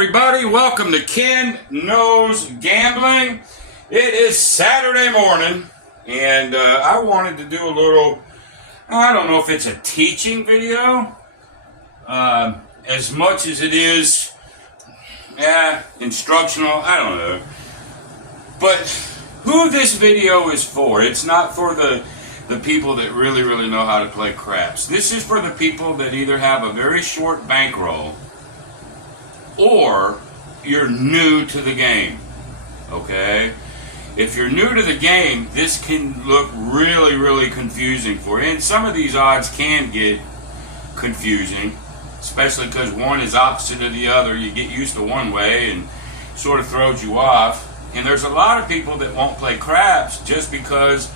everybody, welcome to Ken Knows Gambling. It is Saturday morning, and I wanted to do a little, I don't know if it's a teaching video, as much as it is instructional, I don't know. But who this video is for, it's not for the people that really know how to play craps. This is for the people that either have a very short bankroll or you're new to the game, okay? If you're new to the game, this can look really confusing for you. And some of these odds can get confusing, especially because one is opposite of the other. You get used to one way and sort of throws you off. And there's a lot of people that won't play craps just because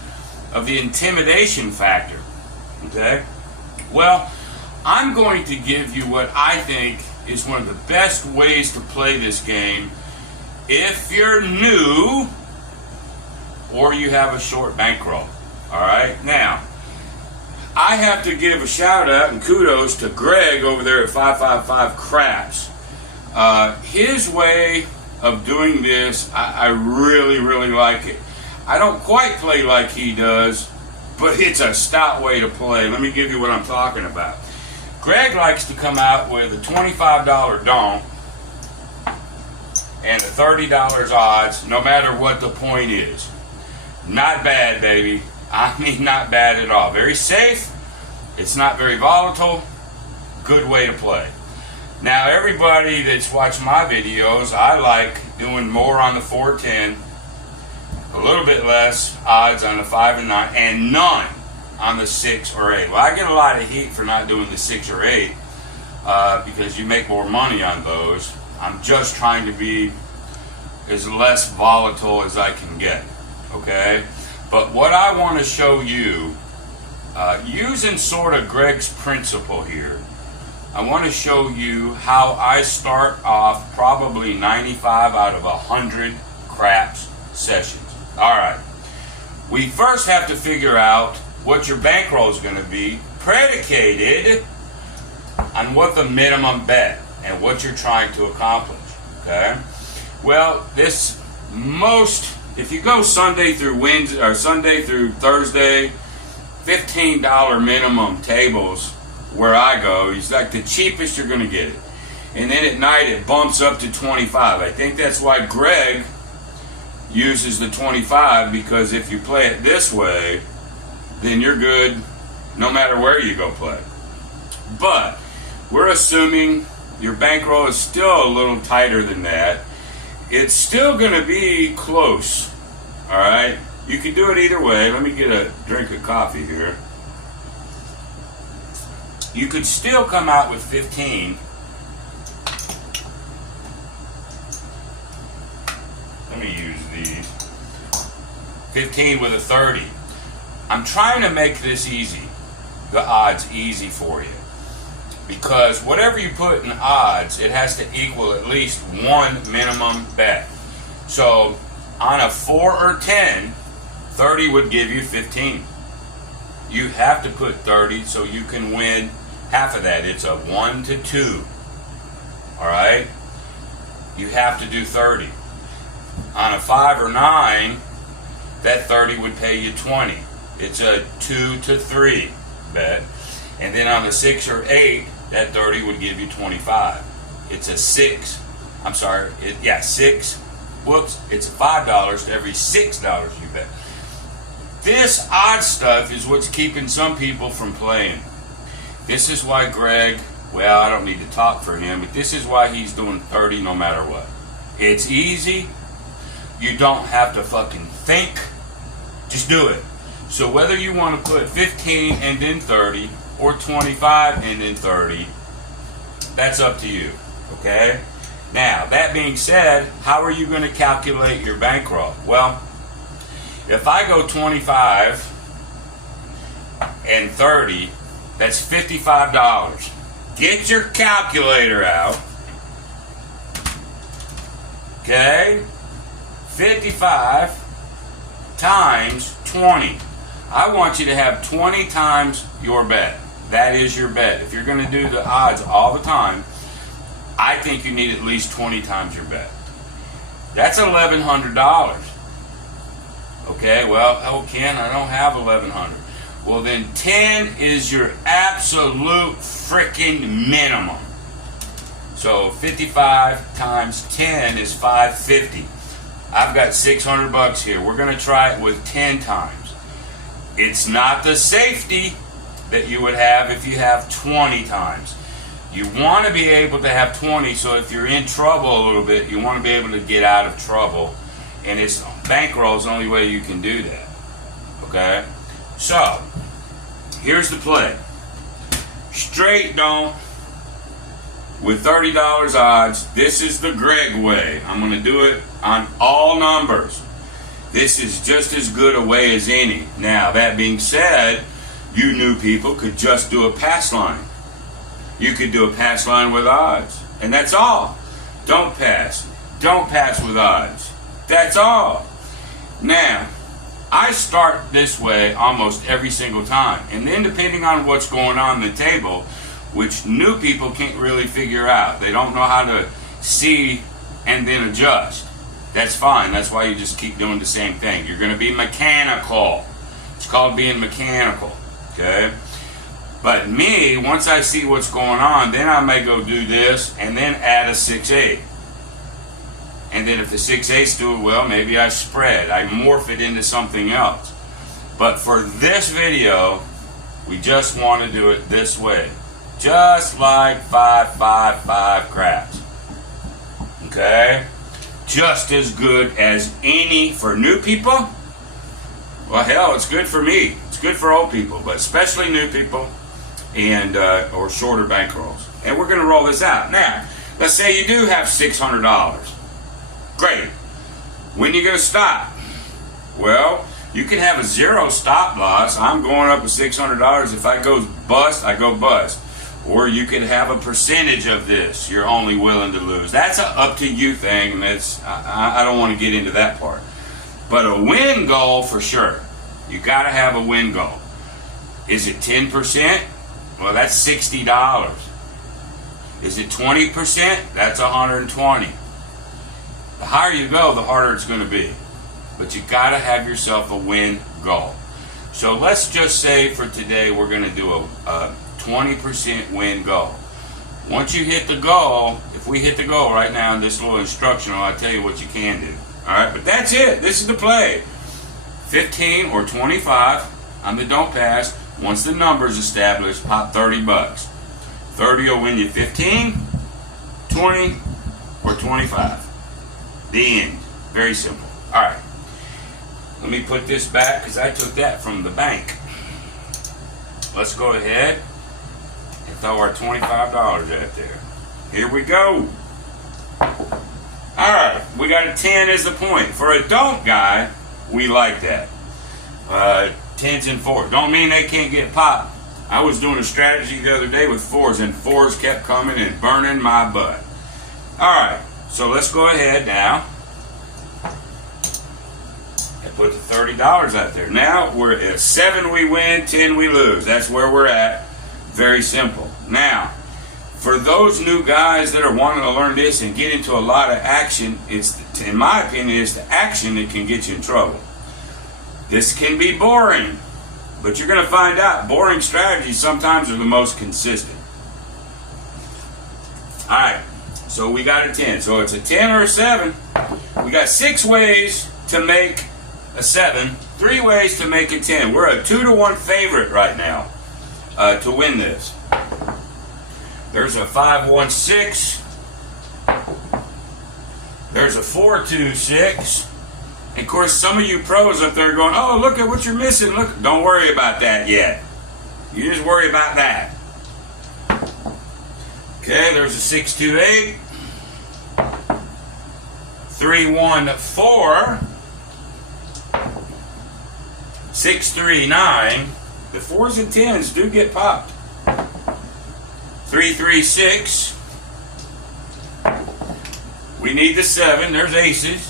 of the intimidation factor, okay? Well, I'm going to give you what I think is one of the best ways to play this game if you're new or you have a short bankroll. Alright, now I have to give a shout out and kudos to Greg over there at 555 Craps. His way of doing this, I really like it. I don't quite play like he does, but it's a stout way to play. Let me give you what I'm talking about. Greg likes to come out with a $25 donk and a $30 odds, no matter what the point is. Not bad, baby. I mean, not bad at all. Very safe. It's not very volatile. Good way to play. Now, everybody that's watched my videos, I like doing more on the 410, a little bit less odds on the 5 and 9, and none on the 6 or 8. Well, I get a lot of heat for not doing the 6 or 8 because you make more money on those. I'm just trying to be as less volatile as I can get, okay? But what I want to show you, using sort of Greg's principle here, I want to show you how I start off probably 95 out of 100 craps sessions. All right, we first have to figure out what your bankroll is going to be, predicated on what the minimum bet and what you're trying to accomplish, okay? Well, if you go Sunday through Wednesday or Sunday through Thursday, $15 minimum tables where I go, it's like the cheapest you're going to get it. And then at night it bumps up to 25. I think that's why Greg uses the 25, because if you play it this way, then you're good no matter where you go play. But we're assuming your bankroll is still a little tighter than that. It's still going to be close, all right? You can do it either way. Let me get a drink of coffee here. You could still come out with 15. Let me use these. 15 with a 30. I'm trying to make this easy, the odds easy for you. Because whatever you put in odds, it has to equal at least one minimum bet. So on a 4 or 10, 30 would give you 15. You have to put 30 so you can win half of that. It's a 1 to 2. Alright? You have to do 30. On a 5 or 9, that 30 would pay you 20. It's a 2 to 3 bet. And then on the 6 or 8, that 30 would give you 25. It's a 6. I'm sorry. 6. Whoops. It's $5 to every $6 you bet. This odd stuff is what's keeping some people from playing. This is why Greg, well, I don't need to talk for him, but this is why he's doing 30 no matter what. It's easy. You don't have to fucking think. Just do it. So whether you want to put 15 and then 30 or 25 and then 30, that's up to you, okay? Now, that being said, how are you going to calculate your bankroll? Well, if I go 25 and 30, that's $55. Get your calculator out, okay? 55 times 20. I want you to have 20 times your bet. That is your bet. If you're going to do the odds all the time, I think you need at least 20 times your bet. That's $1,100. Okay, well, oh, Ken, I don't have 1,100. Well, then 10 is your absolute freaking minimum. So 55 times 10 is 550. I've got $600 here. We're going to try it with 10 times. It's not the safety that you would have if you have 20 times. You want to be able to have 20, so if you're in trouble a little bit, you want to be able to get out of trouble. And it's bankroll is the only way you can do that. Okay? So, here's the play. Straight don't. With $30 odds, this is the Greg way. I'm going to do it on all numbers. This is just as good a way as any. Now, that being said, you new people could just do a pass line. You could do a pass line with odds. And that's all. Don't pass. Don't pass with odds. That's all. Now, I start this way almost every single time. And then depending on what's going on the table, which new people can't really figure out. They don't know how to see and then adjust. That's fine. That's why you just keep doing the same thing. You're going to be mechanical. It's called being mechanical. Okay? But me, once I see what's going on, then I may go do this and then add a 6-8. And then if the 6-8's doing well, maybe I spread. I morph it into something else. But for this video, we just want to do it this way. Just like 5-5-5 craps. Okay? Just as good as any for new people. Well, hell, it's good for me. It's good for old people, but especially new people and or shorter bankrolls. And we're going to roll this out. Now, let's say you do have $600. Great. When you going to stop? Well, you can have a zero stop loss. I'm going up with $600. If I go bust, I go bust. Or you can have a percentage of this you're only willing to lose. That's a up to you thing. And that's I don't want to get into that part. But a win goal for sure. You got to have a win goal. Is it 10%? Well, that's $60. Is it 20%? That's $120. The higher you go, the harder it's going to be. But you got to have yourself a win goal. So let's just say for today we're going to do a 20% win goal. Once you hit the goal, if we hit the goal right now in this little instructional, I'll tell you what you can do. Alright, but that's it. This is the play. 15 or 25 on the don't pass. Once the number's established, pop $30. 30 will win you 15, 20, or 25. The end. Very simple. Alright. Let me put this back because I took that from the bank. Let's go ahead and throw our $25 out there. Here we go. Alright, we got a 10 as the point. For a don't guy, we like that. 10s and 4s. Don't mean they can't get popped. I was doing a strategy the other day with 4s, and 4s kept coming and burning my butt. Alright, so let's go ahead now and put the $30 out there. Now, we're at 7 we win, 10 we lose. That's where we're at. Very simple. Now, for those new guys that are wanting to learn this and get into a lot of action, in my opinion, it's the action that can get you in trouble. This can be boring, but you're going to find out boring strategies sometimes are the most consistent. Alright, so we got a 10. So it's a 10 or a 7. We got 6 ways to make a 7, 3 ways to make a 10. We're a 2-to-1 favorite right now to win this. There's a 5-1-6. There's a 4-2-6. And of course, some of you pros up there are going, oh, look at what you're missing. Look, don't worry about that yet. You just worry about that. Okay, there's a 6-2-8. 3-1-4. 6-3-9. The 4s and 10s do get popped. 3-3-6. We need the 7. There's aces.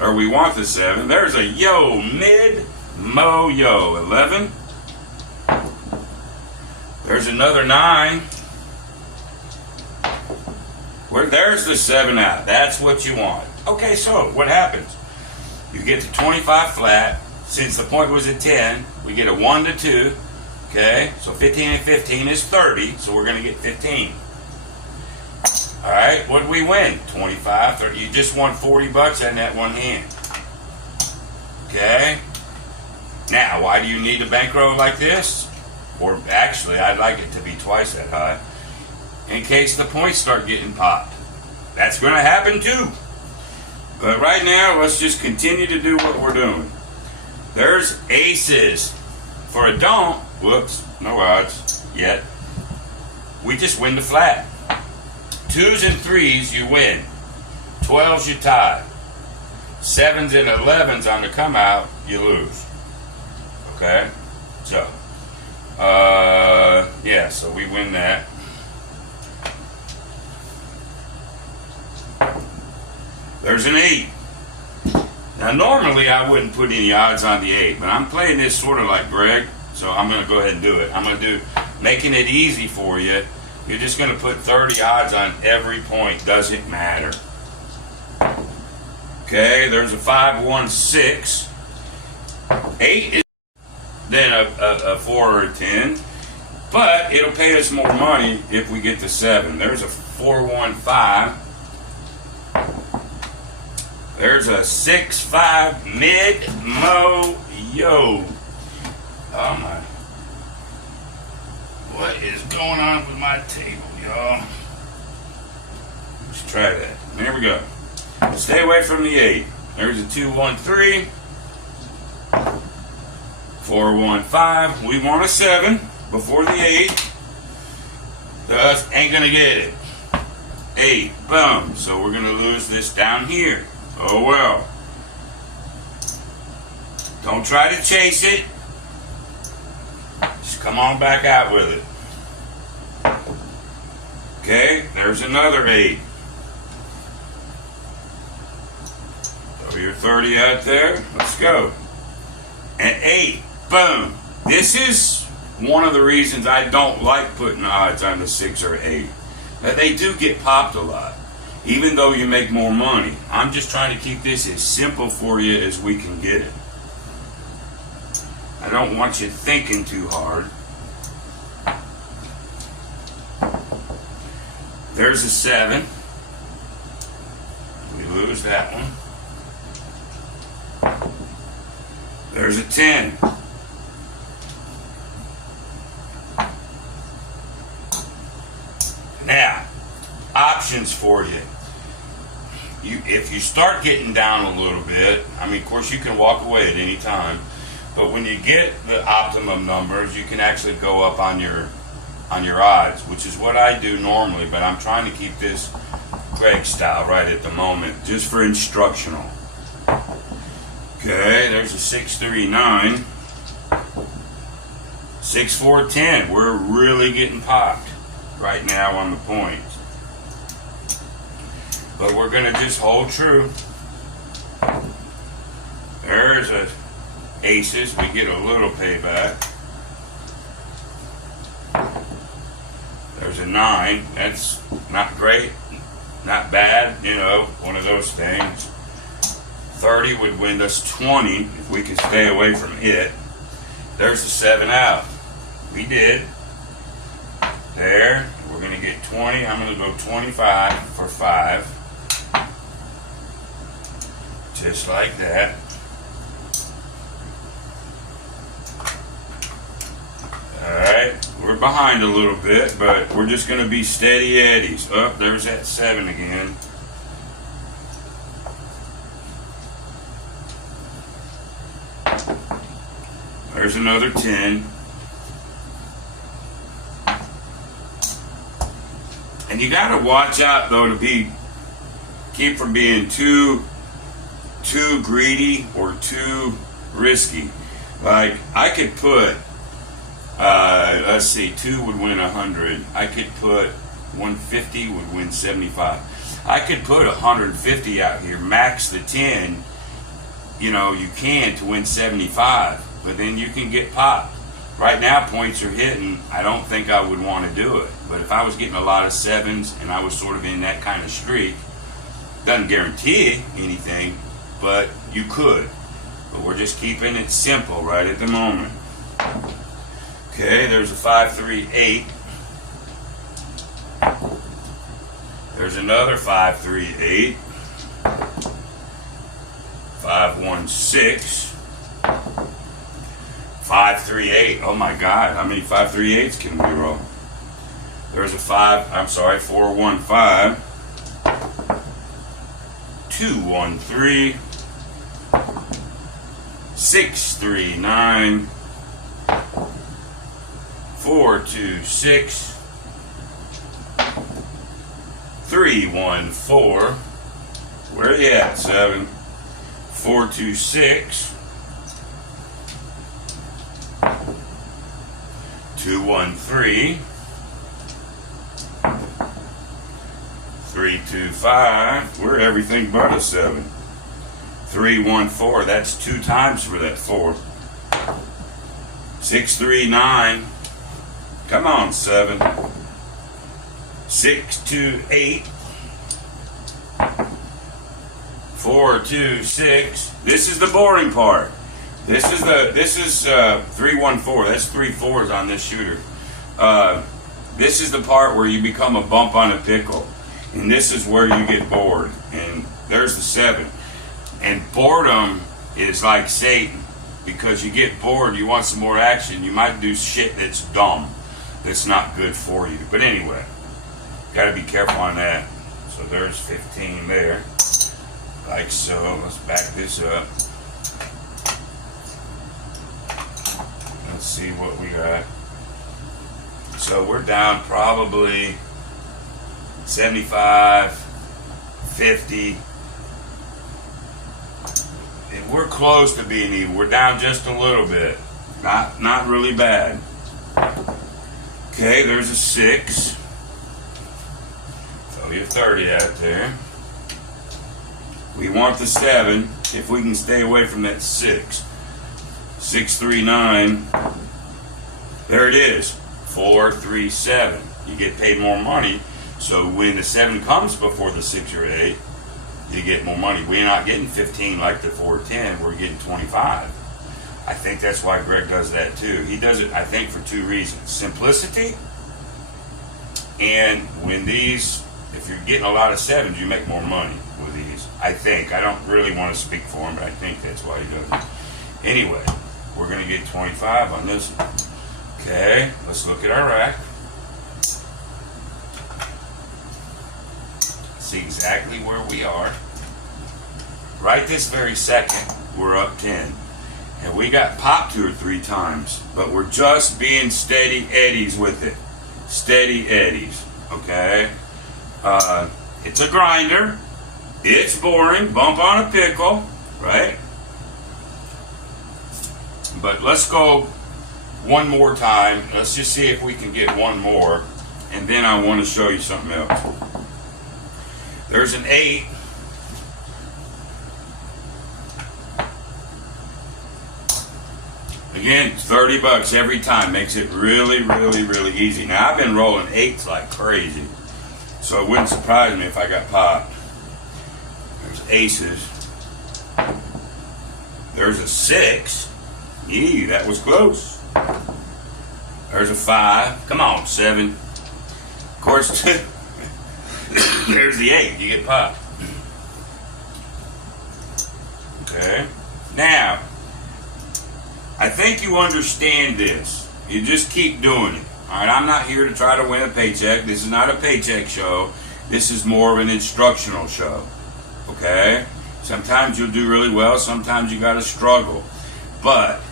Or we want the 7. There's a yo, mid, mo, yo. 11. There's another 9. There's the 7 out. That's what you want. Okay, so what happens? You get to 25 flat. Since the point was at 10, we get a 1 to 2. Okay, so 15 and 15 is 30, so we're going to get 15. All right, what did we win? 25, 30. You just won 40 bucks in that one hand. Okay. Now, why do you need a bankroll like this? Or actually, I'd like it to be twice that high. In case the points start getting popped. That's going to happen too. But right now, let's just continue to do what we're doing. There's aces. For a don't, whoops, no odds yet. We just win the flat. 2s and 3s, you win. 12s, you tie. 7s and 11s on the come out, you lose. Okay? So, yeah, so we win that. There's an 8. Now, normally I wouldn't put any odds on the 8, but I'm playing this sort of like Greg, so I'm going to go ahead and do it. I'm going to do, making it easy for you. You're just going to put 30 odds on every point. Doesn't matter. Okay, there's a 5, 1, 6. 8 is then a 4 or a 10. But it'll pay us more money if we get to 7. There's a 4, 1, 5. There's a 6, 5 mid mo yo. Oh my. What is going on with my table, y'all? Let's try that. There we go. Stay away from the 8. There's a 2, 1, 3. 4, 1, 5. We want a 7 before the 8. Thus, ain't gonna get it. 8. Boom. So we're gonna lose this down here. Oh well. Don't try to chase it. Just come on back out with it. Okay, there's another 8. Throw your 30 out there. Let's go. And 8. Boom. This is one of the reasons I don't like putting odds on the 6 or 8. That they do get popped a lot. Even though you make more money. I'm just trying to keep this as simple for you as we can get it. I don't want you thinking too hard. There's a 7. We lose that one. There's a 10. Now, options for you. If you start getting down a little bit, I mean, of course you can walk away at any time, but when you get the optimum numbers, you can actually go up on your odds, which is what I do normally, but I'm trying to keep this Greg style right at the moment, just for instructional. Okay, there's a 6, 3, 9. 6, 4, 10. We're really getting popped right now on the points. But we're going to just hold true. There's a aces. We get a little payback. There's a 9. That's not great. Not bad. You know, one of those things. 30 would win us 20 if we could stay away from it. There's the 7 out. We did. There. We're going to get 20. I'm going to go 25 for 5. Just like that. Alright, we're behind a little bit, but we're just going to be steady eddies. Oh, there's that 7 again. There's another 10. And you got to watch out, though, to keep from being too greedy or too risky. Like, I could put, let's see, 2 would win 100. I could put 150 would win 75. I could put 150 out here, max the 10, you know, you can to win 75, but then you can get popped. right now points are hitting. I don't think I would want to do it. But if I was getting a lot of sevens and I was sort of in that kind of streak, doesn't guarantee anything, but you could. But we're just keeping it simple right at the moment. Okay, there's a 5, 3, 8. There's another 5, 3, 8. 5, 1, 6. 5, 3, 8. Oh my God, how many 5, 3, 8s can we roll? There's a 4, 1, 5. 2, 1, 3. 6, 3, 9. 4, 2, 6. 3, 1, 4. Where you at, 7? 4, 2, 6. 2, 1, 3. 3, 2, 5. We're everything but a 7. 3, 1, 4. That's 2 times for that 4. 6, 3, 9. Come on, 7. 6, 2, 8. 4, 2, 6. This is the boring part. This is 3, 1, 4. That's 3 4s on this shooter. This is the part where you become a bump on a pickle. And this is where you get bored. And there's the 7. And boredom is like Satan. Because you get bored, you want some more action. You might do shit that's dumb. That's not good for you. But anyway, got to be careful on that. So there's 15 there. Like so. Let's back this up. Let's see what we got. So we're down probably 75, 50. And we're close to being even. We're down just a little bit. Not really bad. Okay, there's a 6. Throw you 30 out there. We want the 7 if we can stay away from that 6. 6, 3, 9. There it is. 4, 3, 7. You get paid more money. So when the 7 comes before the 6 or 8, you get more money. We're not getting 15 like the 4, 10. We're getting 25. I think that's why Greg does that too. He does it, I think, for 2 reasons. Simplicity, and when these, if you're getting a lot of 7s, you make more money with these. I think. I don't really want to speak for him, but I think that's why he does it. Anyway, we're going to get 25 on this one. Okay, let's look at our rack. See exactly where we are. Right this very second, we're up 10. And we got popped 2 or 3 times, but we're just being steady eddies with it. Steady eddies, okay? It's a grinder. It's boring. Bump on a pickle, right? But let's go one more time. Let's just see if we can get one more, and then I want to show you something else. There's an 8. Again, $30 every time. Makes it really, really, really easy. Now, I've been rolling 8s like crazy, so it wouldn't surprise me if I got popped. There's aces. There's a 6. Yee, that was close. There's a 5. Come on, 7. Of course, there's the 8. You get popped. Okay. Now, I think you understand this. You just keep doing it. All right, I'm not here to try to win a paycheck. This is not a paycheck show. This is more of an instructional show. Okay? Sometimes you'll do really well. Sometimes you got to struggle. But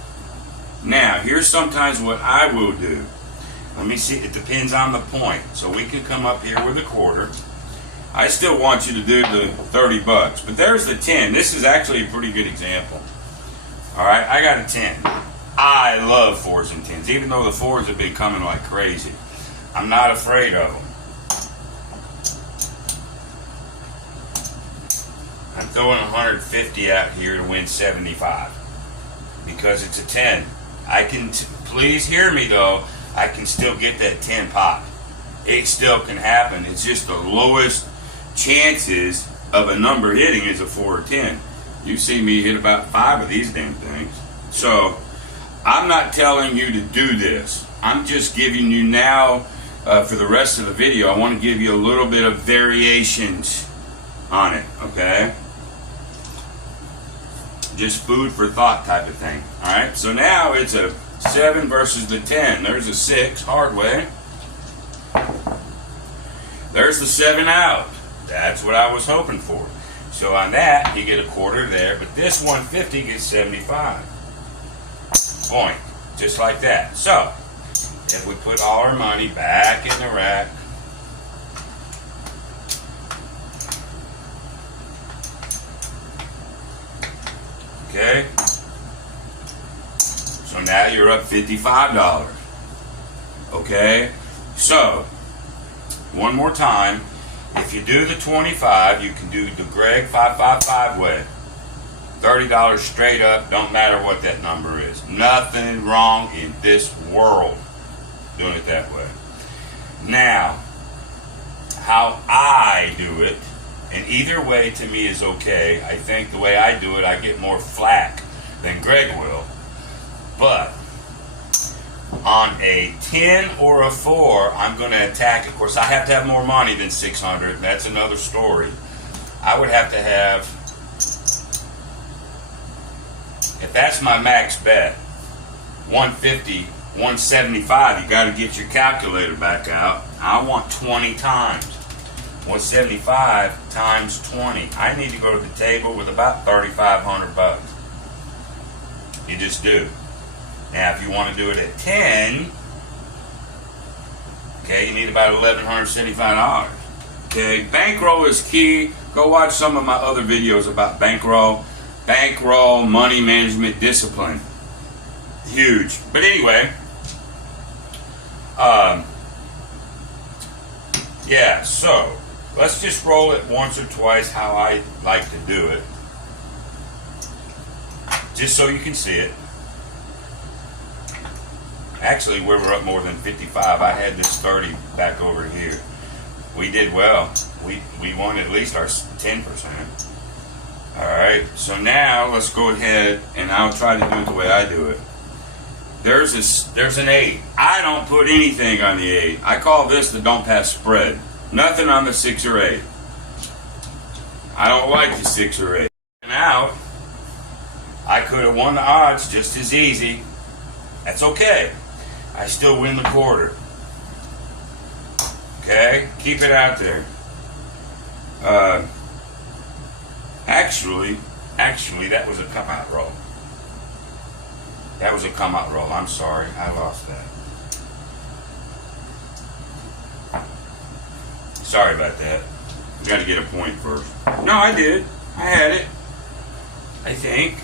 now, here's sometimes what I will do. Let me see. It depends on the point. So we can come up here with a quarter. I still want you to do the $30, but there's the 10. This is actually a pretty good example. All right, I got a 10. I love 4s and 10s, even though the 4s have been coming like crazy. I'm not afraid of them. I'm throwing 150 out here to win 75 because it's a 10. I can please hear me though, I can still get that 10 pop. It still can happen. It's just the lowest chances of a number hitting is a 4 or 10. You see me hit about 5 of these damn things. So I'm not telling you to do this. I'm just giving you now, for the rest of the video, I want to give you a little bit of variations on it, okay? Just food for thought type of thing. Alright, so now it's a 7 versus the 10. There's a 6, hard way. There's the 7 out. That's what I was hoping for. So on that, you get a quarter there, but this 150 gets 75. Point. Just like that. So, if we put all our money back in the rack, okay, so now you're up $55. Okay, so one more time, if you do the 25, you can do the Greg 555 way. $30 straight up, don't matter what that number is. Nothing wrong in this world doing it that way. Now, how I do it, and either way to me is okay. I think the way I do it, I get more flack than Greg will. But on a 10 or a 4, I'm going to attack. Of course, I have to have more money than 600. That's another story. I would have to have, if that's my max bet, 150, 175, you got to get your calculator back out. I want 20 times. 175 times 20. I need to go to the table with about 3,500 bucks. You just do. Now, if you want to do it at 10, okay, you need about $1,175. Okay, bankroll is key. Go watch some of my other videos about bankroll. Bankroll, money management, discipline. Huge. But anyway, yeah, so let's just roll it once or twice how I like to do it. Just so you can see it. Actually, we were up more than 55. I had this 30 back over here. We did well. We won at least our 10%. Alright, so now let's go ahead and I'll try to do it the way I do it. There's an 8. I don't put anything on the 8. I call this the don't pass spread. Nothing on the 6 or 8. I don't like the 6 or 8. Now, I could have won the odds just as easy. That's okay. I still win the quarter. Okay? Keep it out there. Actually, that was a come out roll. That was a come out roll. I'm sorry. I lost that. Sorry about that. We got to get a point first. No, I did. I had it. I think.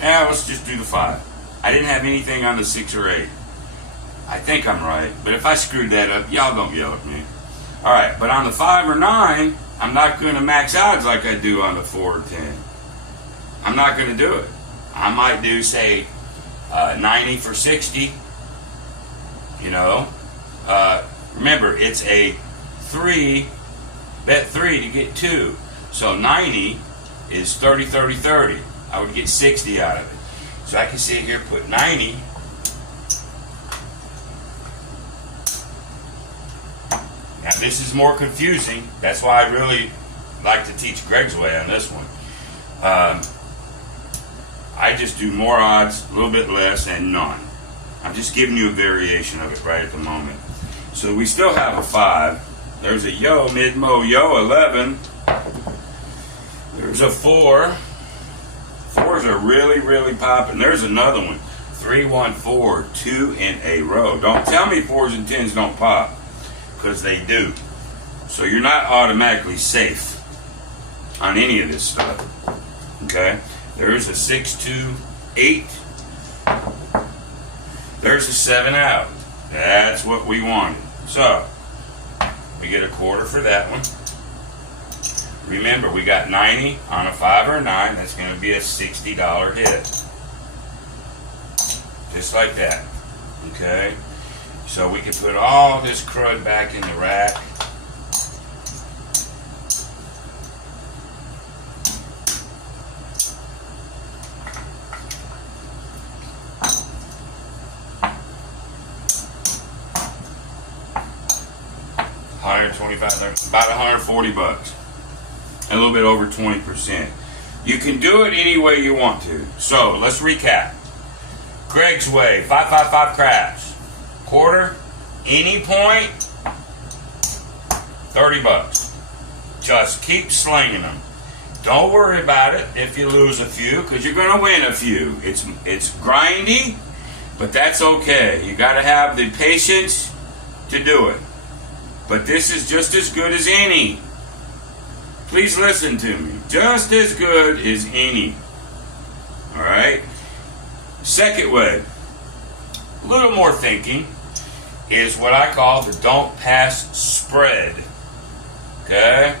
Yeah, let's just do the 5. I didn't have anything on the 6 or 8. I think I'm right. But if I screwed that up, y'all don't yell at me. Alright, but on the 5 or 9, I'm not going to max odds like I do on the 4 or 10. I'm not going to do it. I might do, say, 90 for 60. You know. Remember, it's a 3, bet 3 to get 2. So 90 is 30, 30, 30. I would get 60 out of it. So I can sit here, put 90. Now this is more confusing. That's why I really like to teach Greg's way on this one. I just do more odds, a little bit less, and none. I'm just giving you a variation of it right at the moment. So we still have a 5. There's a yo, mid-mo, yo, 11. There's a 4. 4s are really, really popping. There's another one. 3, 1, 4, 2 in a row. Don't tell me 4s and 10s don't pop, because they do. So you're not automatically safe on any of this stuff. Okay? There's a 6, 2, 8. There's a 7 out. That's what we wanted. So, we get a quarter for that one. Remember, we got 90 on a 5 or a 9. That's going to be a $60 hit. Just like that. Okay? So we can put all this crud back in the rack. $125, about $140. A little bit over 20%. You can do it any way you want to. So let's recap. Greg's Way, 555 craps. Quarter, any point, $30. Just keep slinging them. Don't worry about it if you lose a few, because you're going to win a few. It's grindy, but that's okay. You got to have the patience to do it. But this is just as good as any. Please listen to me. Just as good as any. Alright? Second way, a little more thinking, is what I call the don't pass spread. Okay?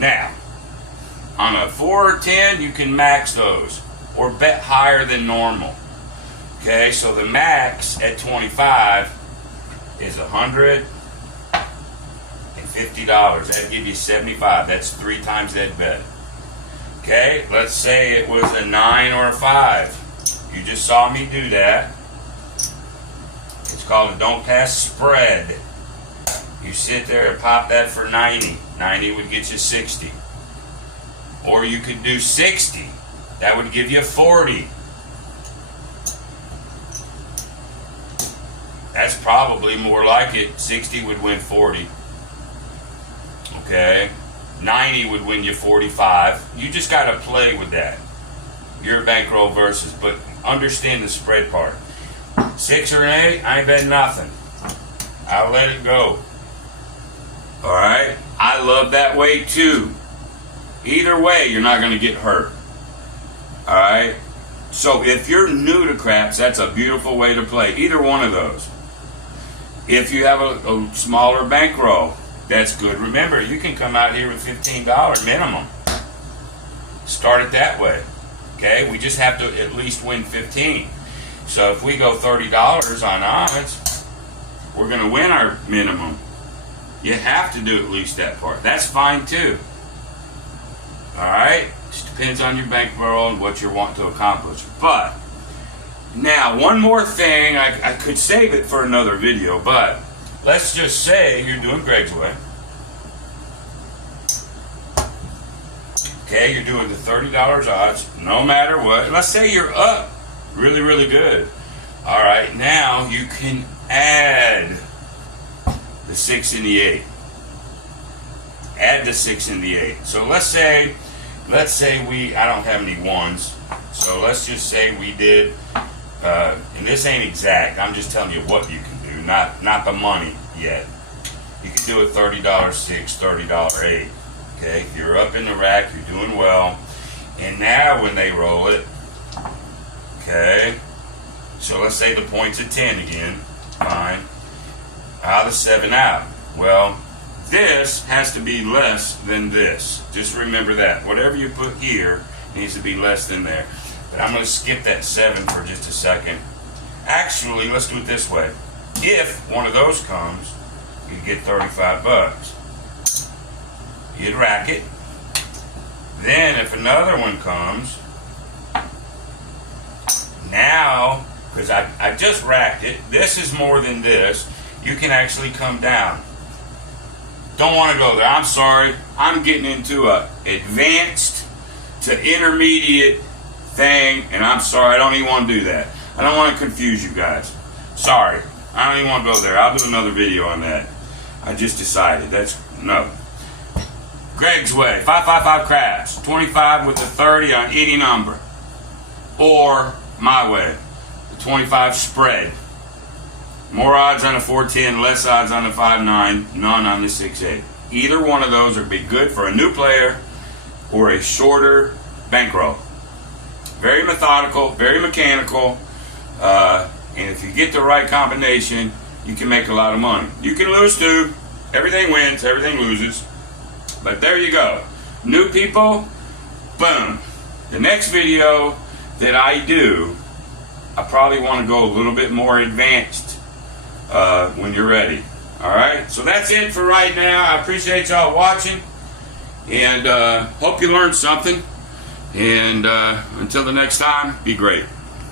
Now, on a 4 or 10, you can max those. Or bet higher than normal. Okay? So the max at 25 is $150. That'd give you 75. That's 3 times that bet. Okay, let's say it was a 9 or a 5. You just saw me do that. It's called a don't pass spread. You sit there and pop that for 90. 90 would get you 60. Or you could do 60. That would give you 40. That's probably more like it. 60 would win 40. Okay, 90 would win you 45. You just got to play with that. Your bankroll versus, but understand the spread part. 6 or an 8, I ain't betting nothing. I'll let it go. All right, I love that way too. Either way, you're not going to get hurt. All right. So if you're new to craps, that's a beautiful way to play. Either one of those. If you have a smaller bankroll, that's good. Remember, you can come out here with $15 minimum. Start it that way. Okay? We just have to at least win 15. So if we go $30 on odds, we're going to win our minimum. You have to do at least that part. That's fine too. Alright? Just depends on your bankroll and what you're wanting to accomplish. But, now, one more thing. I could save it for another video, but let's just say you're doing Greg's Way. Okay, you're doing the $30 odds, no matter what. Let's say you're up really, really good. All right, now you can add the 6 and the 8. Add the 6 and the 8. So let's say I don't have any ones. So let's just say we did, and this ain't exact. I'm just telling you what you can do, not the money yet. You can do a $30 6, $30 8. Okay, you're up in the rack, you're doing well. And now when they roll it, okay, so let's say the point's at 10 again, fine. How the 7 out? Well, this has to be less than this. Just remember that. Whatever you put here needs to be less than there. But I'm going to skip that 7 for just a second. Actually, let's do it this way. If one of those comes, you get $35. You'd rack it. Then if another one comes, now, because I just racked it, this is more than this, you can actually come down. Don't want to go there. I'm sorry. I'm getting into a advanced to intermediate thing, and I'm sorry. I don't even want to do that. I don't want to confuse you guys. Sorry. I don't even want to go there. I'll do another video on that. I just decided. No. Greg's Way, 555 craps, 25 with a 30 on any number. Or my way, the 25 spread. More odds on a 410, less odds on the 5-9, none on the 6-8. Either one of those would be good for a new player or a shorter bankroll. Very methodical, very mechanical, and if you get the right combination, you can make a lot of money. You can lose too. Everything wins, everything loses. But there you go. New people, boom. The next video that I do, I probably want to go a little bit more advanced when you're ready. All right, so that's it for right now. I appreciate y'all watching, and hope you learned something. And until the next time, be great.